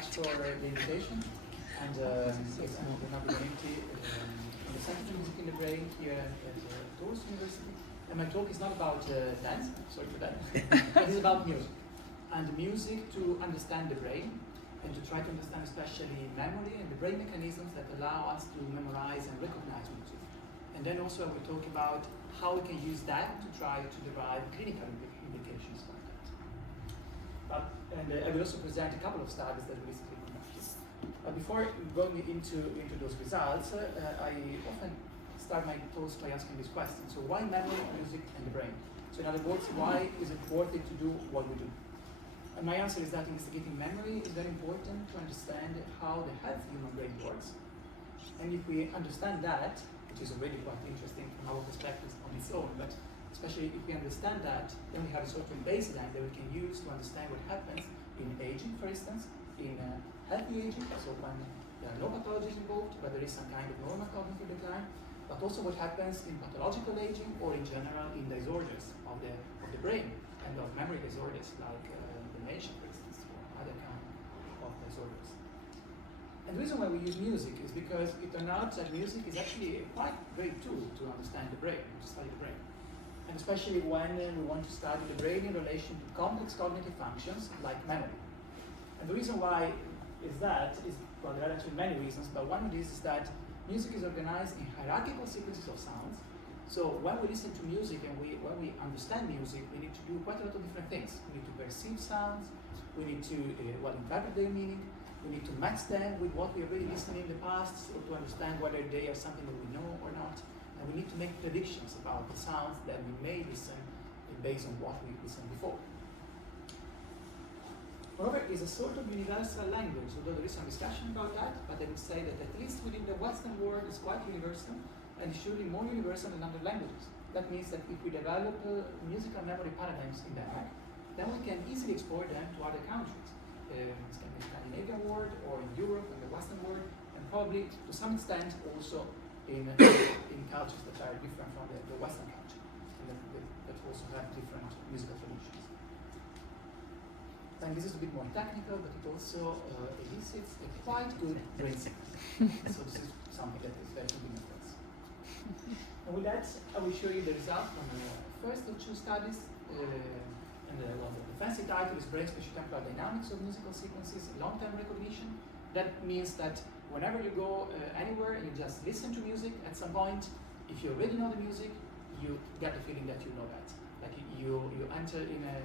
much for the invitation. And it's Leonardo Bonetti, on the Center for Music in the Brain here at Not Aarhus University. And my talk is not about dance, sorry for that, but it's about music. And music to understand the brain, and to try to understand especially memory and the brain mechanisms that allow us to memorize and recognize music. And then also I will talk about how we can use that to try to derive clinical implications from that. And I will also present a couple of studies that we recently conducted. Before going into those results, I often start my talks by asking this question. So why memory, music, and the brain? So in other words, why is it worth it to do what we do? And my answer is that investigating memory is very important to understand how the healthy human brain works. And if we understand that, which is already quite interesting from our perspective on its own, but especially if we understand that, then we have a certain baseline that we can use to understand what happens in aging, for instance, in healthy aging, so when there are no pathologies involved, but there is some kind of normal cognitive decline, but also what happens in pathological aging or in general in disorders of the brain and of memory disorders like dementia, for instance, or other kind of disorders. And the reason why we use music is because it turned out that music is actually a quite great tool to understand the brain, to study the brain. And especially when we want to study the brain in relation to complex cognitive functions like memory. And the reason why is that is, well, there are actually many reasons, but one of these is that music is organized in hierarchical sequences of sounds. So when we listen to music and when we understand music, we need to do quite a lot of different things. We need to perceive sounds, we need to interpret their meaning, we need to match them with what we already listened in the past, so to understand whether they are something that we know or not. And we need to make predictions about the sounds that we may listen based on what we listened before. Moreover, it's a sort of universal language, although there is some discussion about that, but I would say that at least within the Western world it's quite universal, and surely more universal than other languages. That means that if we develop musical memory paradigms in Denmark, then we can easily export them to other countries. It's in the Scandinavian world, or in Europe, and the Western world, and probably to some extent also in cultures that are different from the Western culture, and that also have different musical traditions. And this is a bit more technical, but it also elicits a quite good principle. So this is something that is very convenient for us. And with that, I will show you the result from the first of two studies. And the fancy title is Brain Spatial Temporal Dynamics of Musical Sequences, Long-Term Recognition. That means that whenever you go anywhere and you just listen to music, at some point, if you already know the music, you get the feeling that you know that. Like you enter in a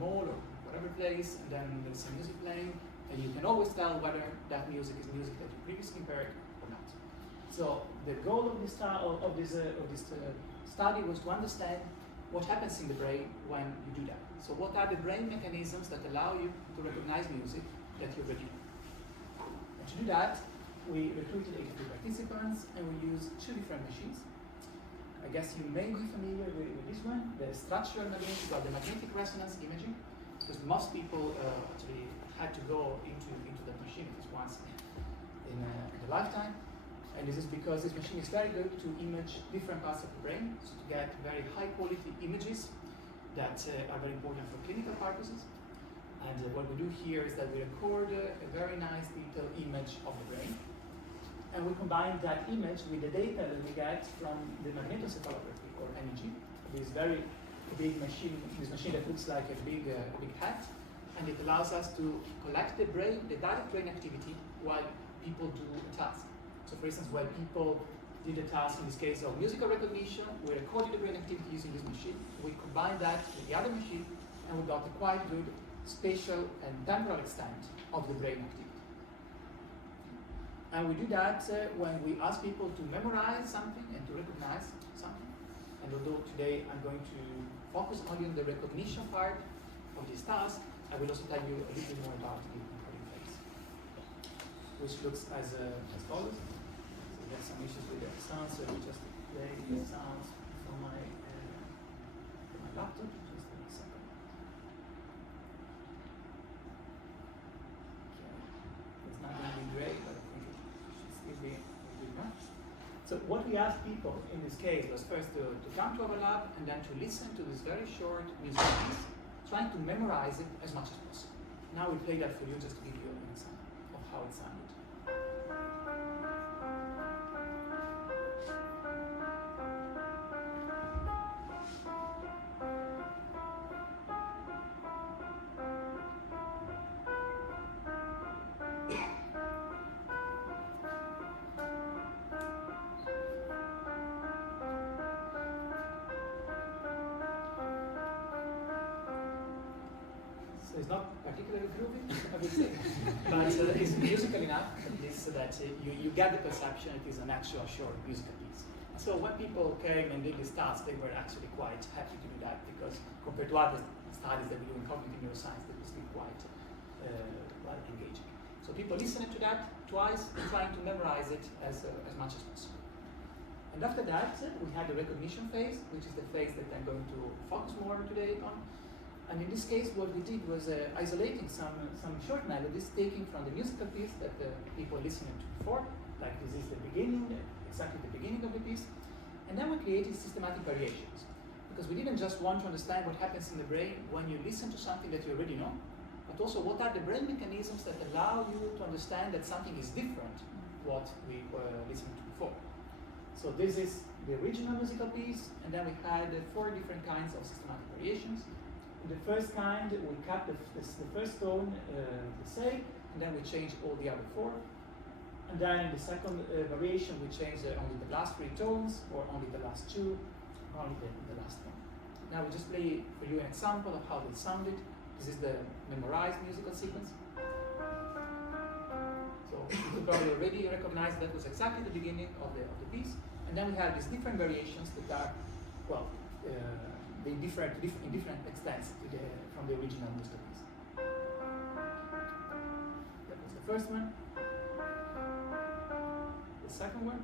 mall or whatever place, and then there's some music playing, and you can always tell whether that music is music that you previously heard or not. So the goal of this study was to understand what happens in the brain when you do that. So what are the brain mechanisms that allow you to recognize music that you already know? And to do that, we recruited 83 participants, and we used two different machines. I guess you may be familiar with this one, the structural magnetic or the magnetic resonance imaging, because most people actually had to go into that machine at least once in a lifetime. And this is because this machine is very good to image different parts of the brain, so to get very high quality images that are very important for clinical purposes. And what we do here is that we record a very nice detailed image of the brain. And we combine that image with the data that we get from the magnetoencephalography, or MEG, this very big machine, this machine that looks like a big hat, and it allows us to collect the direct brain activity while people do a task. So for instance, while people did a task, in this case of musical recognition, we recorded the brain activity using this machine, we combined that with the other machine, and we got a quite good spatial and temporal extent of the brain activity. And we do that when we ask people to memorize something and to recognize something. And although today I'm going to focus only on the recognition part of this task, I will also tell you a little more about the encoding phase, which looks as follows. So we have some issues with the sound, so I will just play the sounds from my laptop. Just a second. Okay. It's not going to be great, but I think it should still be good enough. So what we asked people in this case was first to come to our lab and then to listen to this very short music piece, trying to memorize it as much as possible. Now we play that for you just to give you an example. how it sounded. So it's not particularly groovy, I would say, but it's musical enough at least so that you get the perception it is an actual short musical piece. So when people came and did this task, they were actually quite happy to do that because compared to other studies that we do in cognitive neuroscience, that was still quite well engaging. So people listened to that twice, trying to memorize it as much as possible. And after that, we had the recognition phase, which is the phase that I'm going to focus more today on. And in this case, what we did was isolating some short melodies, taking from the musical piece that the people listened to before, like this is the beginning, exactly the beginning of the piece, and then we created systematic variations. Because we didn't just want to understand what happens in the brain when you listen to something that you already know, but also what are the brain mechanisms that allow you to understand that something is different what we were listening to before. So this is the original musical piece, and then we had 4 different kinds of systematic variations. In the first kind, we kept the first tone the same, and then we changed all the other 4. And then in the second variation, we changed only the last 3 tones, or only the last 2, or only the last one. Now we just play for you an example of how it sounded. This is the memorized musical sequence. So you probably already recognize that was exactly the beginning of the piece. And then we have these different variations that are, well, in different extents from the original musical piece. That was the first one. The second one.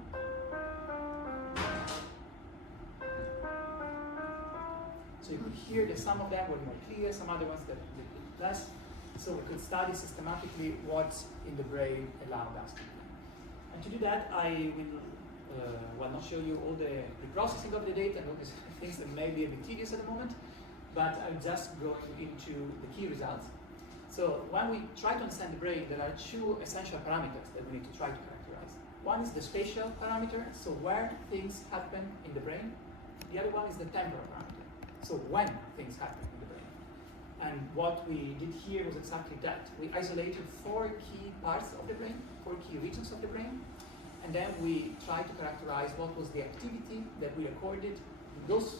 So you could hear that some of them were more clear, some other ones that were less. So we could study systematically what's in the brain allowed us to do. And to do that, I will not show you all the reprocessing of the data and all these things that may be a bit tedious at the moment, but I'm just going into the key results. So when we try to understand the brain, there are 2 essential parameters that we need to try to characterize. One is the spatial parameter, so where things happen in the brain. The other one is the temporal parameter, so when things happen in the brain. And what we did here was exactly that. We isolated 4 key parts of the brain, 4 key regions of the brain, and then we tried to characterize what was the activity that we recorded in those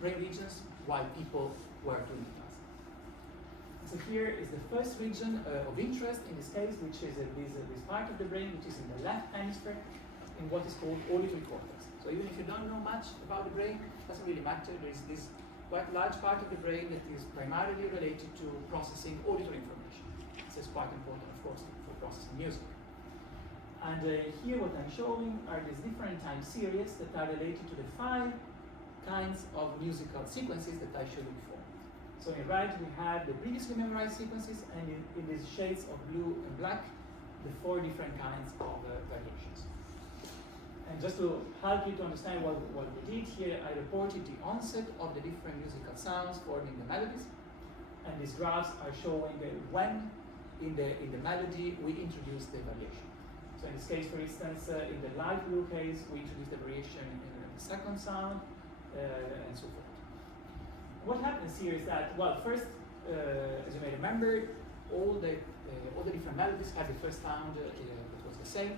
brain regions while people were doing the task. So here is the first region of interest in this case, which is this part of the brain which is in the left hemisphere in what is called auditory cortex. So even if you don't know much about the brain, it doesn't really matter. There is this quite large part of the brain that is primarily related to processing auditory information. This is quite important, of course, for processing music. And here what I'm showing are these different time series that are related to the 5 kinds of musical sequences that I showed you before. So on the right we have the previously memorized sequences, and in these shades of blue and black, the 4 different kinds of variations. And just to help you to understand what we did here, I reported the onset of the different musical sounds forming the melodies, and these graphs are showing when in the melody we introduced the variation. So in this case, for instance, in the light blue case, we introduced the variation in the second sound, and so forth. What happens here is that, well, first, as you may remember, all the different melodies had the first sound that was the same.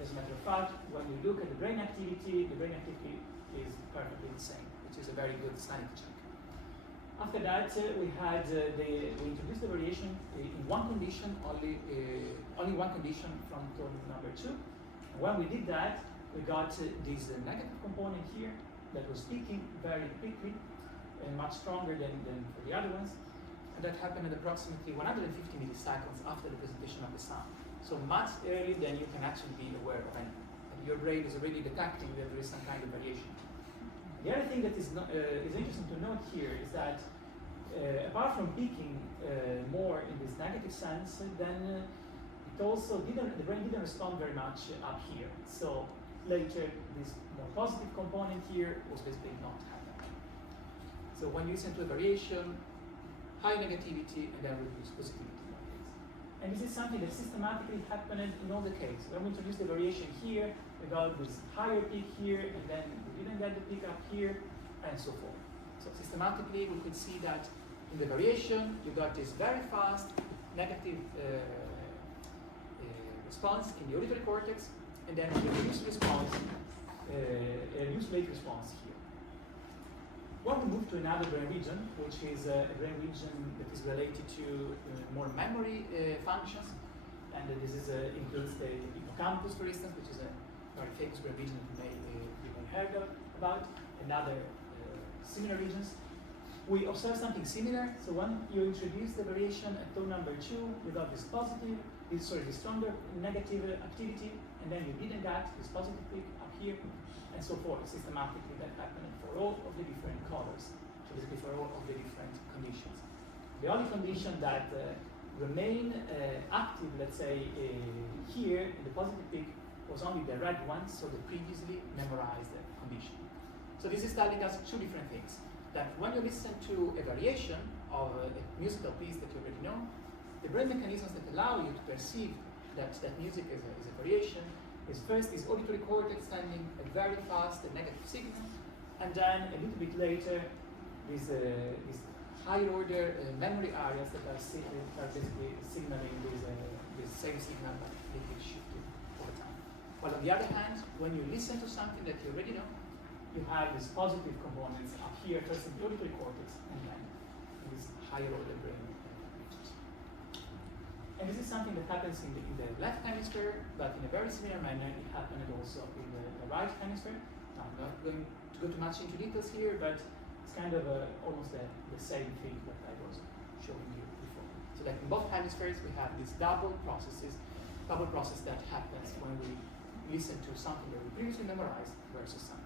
As a matter of fact, when you look at the brain activity is perfectly the same, which is a very good sanity check. After that, we introduced the variation in one condition, only one condition from tone number 2. And when we did that, we got this negative component here that was peaking very quickly and much stronger than for the other ones. And that happened at approximately 150 milliseconds after the presentation of the sound. So much earlier than you can actually be aware of anything. And your brain is already detecting that there is some kind of variation. The other thing that is interesting to note here is that apart from peaking more in this negative sense, then the brain didn't respond very much up here. So later, this more positive component here was basically not happening. So when you listen to a variation, high negativity and then reduced positivity like this. And this is something that systematically happened in all the cases. When we introduced the variation here, we got this higher peak here, and then we didn't get the peak up here, and so forth. So systematically, we could see that in the variation, you got this very fast negative response in the auditory cortex, and then a reduced response, a reduced late response here. When we move to another brain region, which is a brain region that is related to more memory functions, and this is, includes the hippocampus, for instance, which is a very famous brain region that you may heard about, and other similar regions. We observe something similar. So when you introduce the variation at tone number 2, you got this positive, this stronger negative activity, and then you didn't get this positive peak up here, and so forth. Systematically, that happened for all of the different colors, so basically for all of the different conditions. The only condition that remain active, let's say, here in the positive peak was only the red one, so the previously memorized condition. So this is telling us two different things. That when you listen to a variation of a musical piece that you already know, the brain mechanisms that allow you to perceive that music is a variation is first this auditory cortex sending a very fast negative signal, and then a little bit later these higher order memory areas that are basically signaling this same signal but a little bit shifted over time. While on the other hand, when you listen to something that you already know, you have these positive components up here, first in the auditory cortex, and then in these higher order brain regions. And this is something that happens in the left hemisphere, but in a very similar manner, it happened also in the right hemisphere. Now, I'm not going to go too much into details here, but it's kind of almost the same thing that I was showing you before. So like in both hemispheres, we have these double process that happens when we listen to something that we previously memorized versus something.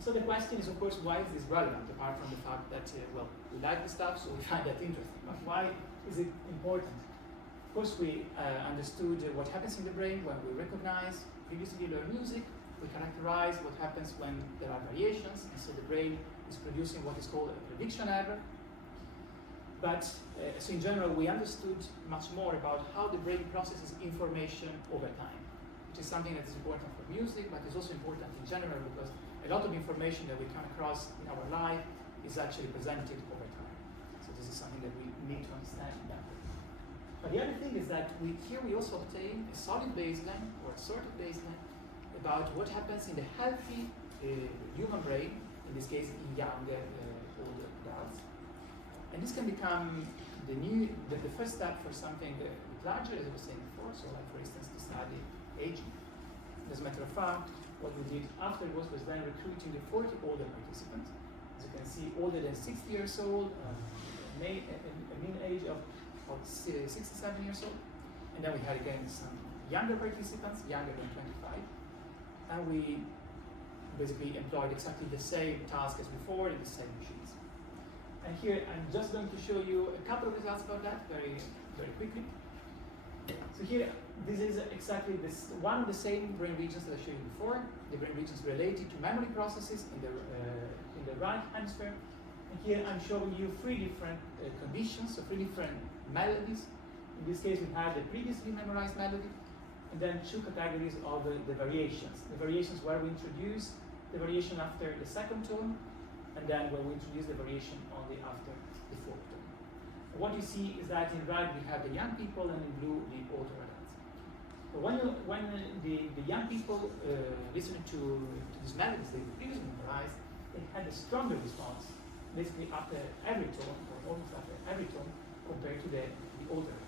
So the question is, of course, why is this relevant, apart from the fact that, well, we like the stuff, so we find that interesting, but why is it important? Of course, we understood what happens in the brain when we recognize previously learned music. We characterize what happens when there are variations, and so the brain is producing what is called a prediction error. But, so in general, we understood much more about how the brain processes information over time, which is something that is important for music, but is also important in general because a lot of information that we come across in our life is actually presented over time. So this is something that we need to understand better. But the other thing is that here we also obtain a solid baseline, or a sort of baseline, about what happens in the healthy human brain, in this case in young older adults. And this can become the first step for something larger, as I was saying before, so like for instance to study aging. As a matter of fact, what we did afterwards was then recruiting the 40 older participants. As you can see, older than 60 years old, a mean age of 67 years old. And then we had again some younger participants, younger than 25. And we basically employed exactly the same task as before in the same machines. And here I'm just going to show you a couple of results about that very, very quickly. So here, this is exactly one of the same brain regions that I showed you before. The brain regions related to memory processes in the right hemisphere. And here I'm showing you three different conditions, so three different melodies. In this case, we had the previously memorized melody, and then two categories of the variations. The variations where we introduce the variation after the second tone, and then where we introduce the variation only after the fourth tone. What you see is that in red we have the young people, and in blue the older adults. So when the young people listening to these melodies they previously memorized, they had a stronger response, basically after every tone, or almost after every tone, compared to the older adults.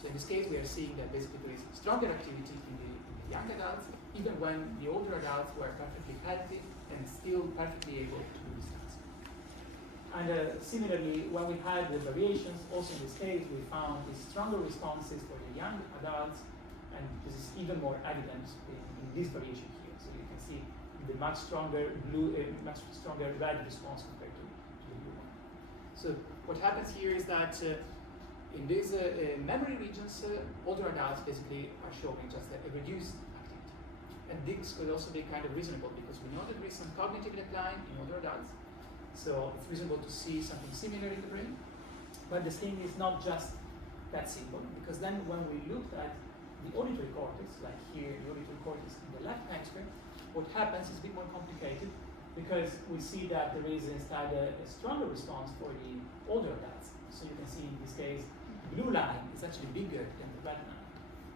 So in this case, we are seeing that basically there is stronger activity in the young adults, even when the older adults were perfectly healthy and still perfectly able to do this task. And similarly, when we had the variations, also in this case, we found these stronger responses for the young adults, and this is even more evident in this variation here. So you can see the much stronger red response compared to the blue one. So what happens here is that in these memory regions, older adults basically are showing just a reduced activity. And this could also be kind of reasonable because we know that there is some cognitive decline in older adults. So it's reasonable to see something similar in the brain. But the thing is not just that symbol, because then when we looked at the auditory cortex, like here, the auditory cortex in the left hemisphere, what happens is a bit more complicated, because we see that there is instead a stronger response for the older adults. So you can see in this case, the blue line is actually bigger than the red line.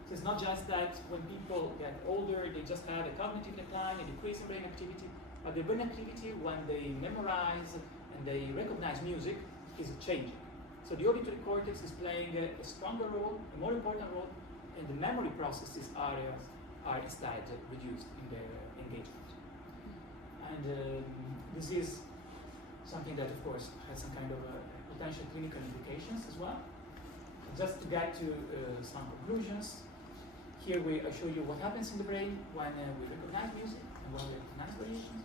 So it's not just that when people get older, they just have a cognitive decline, a decrease in brain activity, but the brain activity, when they memorize and they recognize music, is changing. So the auditory cortex is playing a stronger role, a more important role, and the memory processes are instead reduced in their engagement. And this is something that, of course, has some kind of potential clinical implications as well. Just to get to some conclusions, here I show you what happens in the brain when we recognize music and when we recognize variations.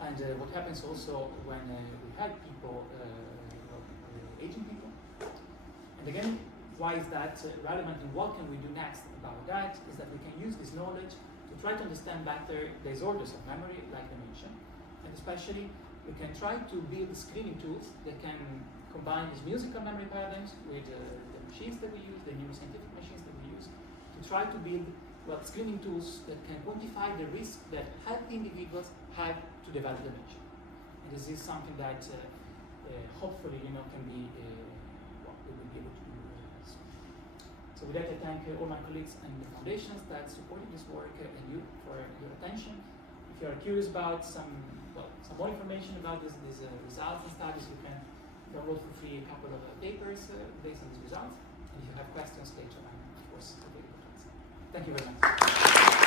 And what happens also when we help people, aging people. And again, why is that relevant and what can we do next about that? Is that we can use this knowledge to try to understand better disorders of memory like dementia. And especially, we can try to build screening tools that can combine these musical memory paradigms with the machines that we use, the neuroscientific machines that we use, to try to build screening tools that can quantify the risk that healthy individuals have to develop dementia. And this is something that hopefully, can be, we will be able to do soon. So with that, I thank all my colleagues and the foundations that supported this work and you for your attention. If you are curious about some more information about these results and studies, you can download for free a couple of papers based on these results. And if you have questions later, I'm of course available to answer. Thank you very much.